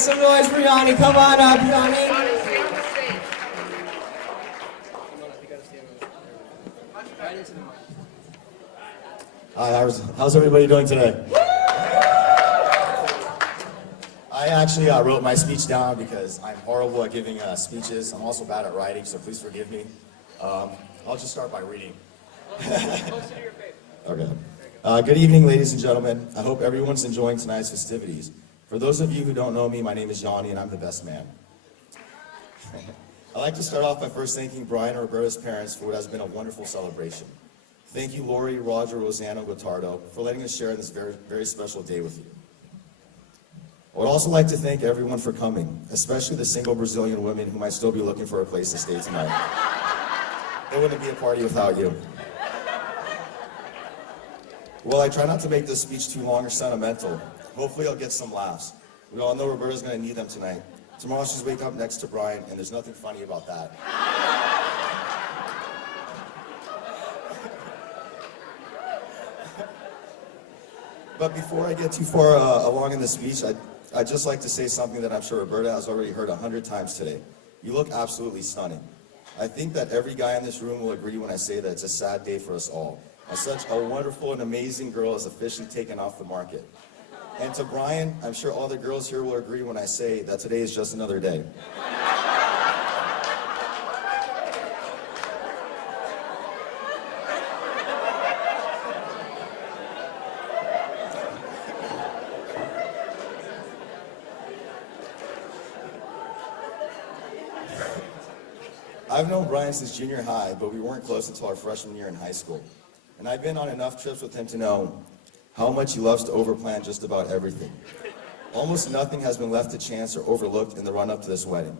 Some noise for Yani. Come on up, Yani. Hi, how's everybody doing today? I actually wrote my speech down because I'm horrible at giving speeches. I'm also bad at writing, so please forgive me. I'll just start by reading. Okay. Good evening, ladies and gentlemen. I hope everyone's enjoying tonight's festivities. For those of you who don't know me, my name is Yani, and I'm the best man. I'd like to start off by first thanking Brian and Roberta's parents for what has been a wonderful celebration. Thank you, Lori, Roger, Rosanna, Gottardo, for letting us share this very, very special day with you. I would also like to thank everyone for coming, especially the single Brazilian women who might still be looking for a place to stay tonight. It wouldn't be a party without you. Well, I try not to make this speech too long or sentimental. Hopefully I'll get some laughs. We all know Roberta's going to need them tonight. Tomorrow she's waking up next to Brian, and there's nothing funny about that. But before I get too far along in the speech, I'd just like to say something that I'm sure Roberta has already heard 100 times today. You look absolutely stunning. I think that every guy in this room will agree when I say that it's a sad day for us all, as such a wonderful and amazing girl is officially taken off the market. And to Brian, I'm sure all the girls here will agree when I say that today is just another day. I've known Brian since junior high, but we weren't close until our freshman year in high school. And I've been on enough trips with him to know how much he loves to overplan just about everything. Almost nothing has been left to chance or overlooked in the run-up to this wedding.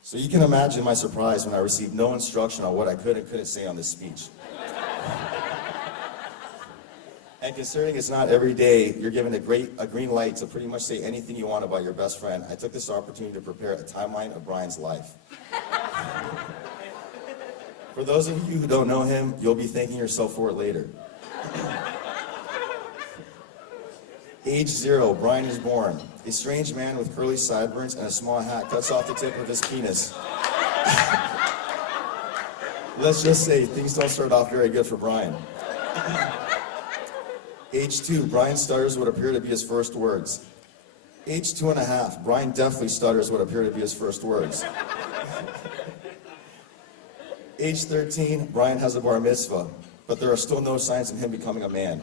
So you can imagine my surprise when I received no instruction on what I could and couldn't say on this speech. And considering it's not every day you're given a green light to pretty much say anything you want about your best friend, I took this opportunity to prepare a timeline of Brian's life. For those of you who don't know him, you'll be thanking yourself for it later. Age 0, Brian is born. A strange man with curly sideburns and a small hat cuts off the tip of his penis. Let's just say things don't start off very good for Brian. Age 2, Brian stutters what appear to be his first words. Age 2.5, Brian definitely stutters what appear to be his first words. Age 13, Brian has a bar mitzvah, but there are still no signs of him becoming a man.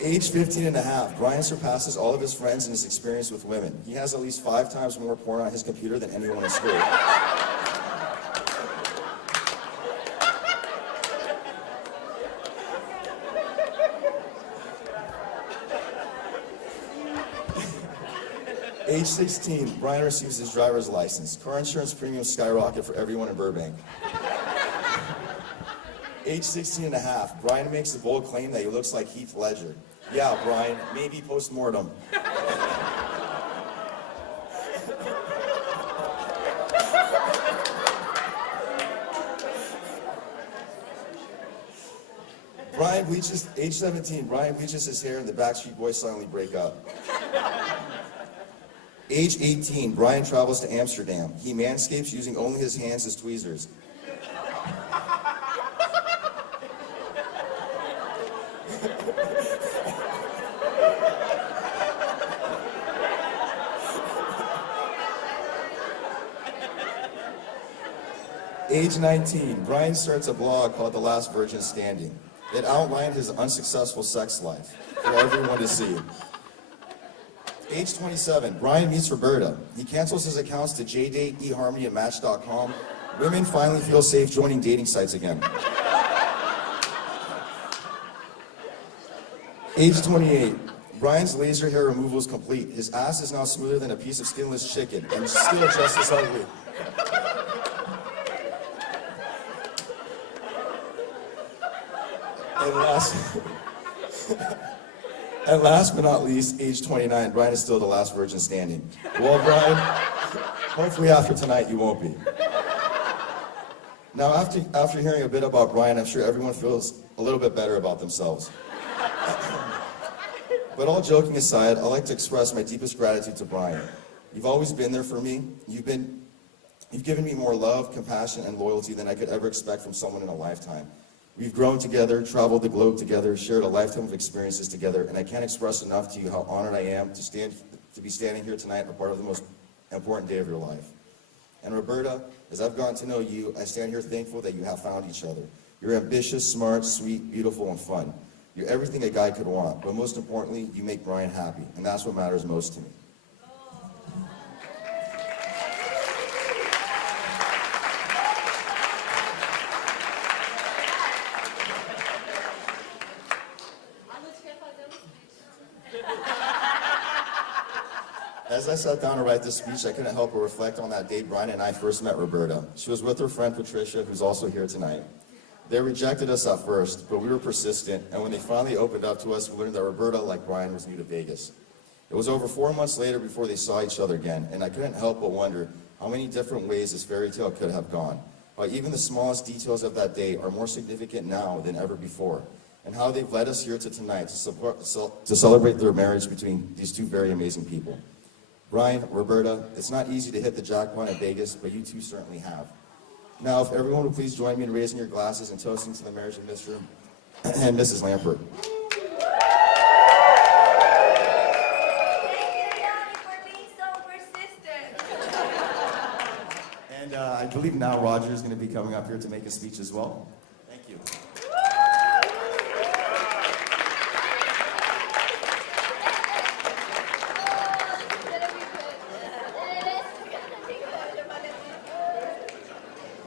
Age 15.5, Brian surpasses all of his friends in his experience with women. He has at least 5 times more porn on his computer than anyone in school. Age 16, Brian receives his driver's license. Car insurance premiums skyrocket for everyone in Burbank. Age 16.5, Brian makes the bold claim that he looks like Heath Ledger. Yeah, Brian, maybe post-mortem. Age 17, Brian bleaches his hair and the Backstreet Boys suddenly break up. Age 18, Brian travels to Amsterdam. He manscapes using only his hands as tweezers. Age 19, Brian starts a blog called The Last Virgin Standing. It outlined his unsuccessful sex life for everyone to see. Age 27, Brian meets Roberta. He cancels his accounts to JDate, eHarmony, and Match.com. Women finally feel safe joining dating sites again. Age 28, Brian's laser hair removal is complete. His ass is now smoother than a piece of skinless chicken, and still just as ugly. And And last but not least, age 29, Brian is still the last virgin standing. Well, Brian, hopefully after tonight you won't be. Now, after hearing a bit about Brian, I'm sure everyone feels a little bit better about themselves. But all joking aside, I'd like to express my deepest gratitude to Brian. You've always been there for me. You've given me more love, compassion, and loyalty than I could ever expect from someone in a lifetime. We've grown together, traveled the globe together, shared a lifetime of experiences together, and I can't express enough to you how honored I am to be standing here tonight, a part of the most important day of your life. And Roberta, as I've gotten to know you, I stand here thankful that you have found each other. You're ambitious, smart, sweet, beautiful, and fun. You're everything a guy could want, but most importantly, you make Brian happy, and that's what matters most to me. As I sat down to write this speech, I couldn't help but reflect on that day Brian and I first met Roberta. She was with her friend Patricia, who's also here tonight. They rejected us at first, but we were persistent, and when they finally opened up to us, we learned that Roberta, like Brian, was new to Vegas. It was over 4 months later before they saw each other again, and I couldn't help but wonder how many different ways this fairy tale could have gone. How even the smallest details of that day are more significant now than ever before, and how they've led us here to tonight to celebrate their marriage between these two very amazing people. Brian, Roberta, it's not easy to hit the jackpot in Vegas, but you two certainly have. Now, if everyone would please join me in raising your glasses and toasting to the marriage of Mr. and Mrs. Lampert. Thank you, Yani, for being so persistent. And I believe now Roger is going to be coming up here to make a speech as well.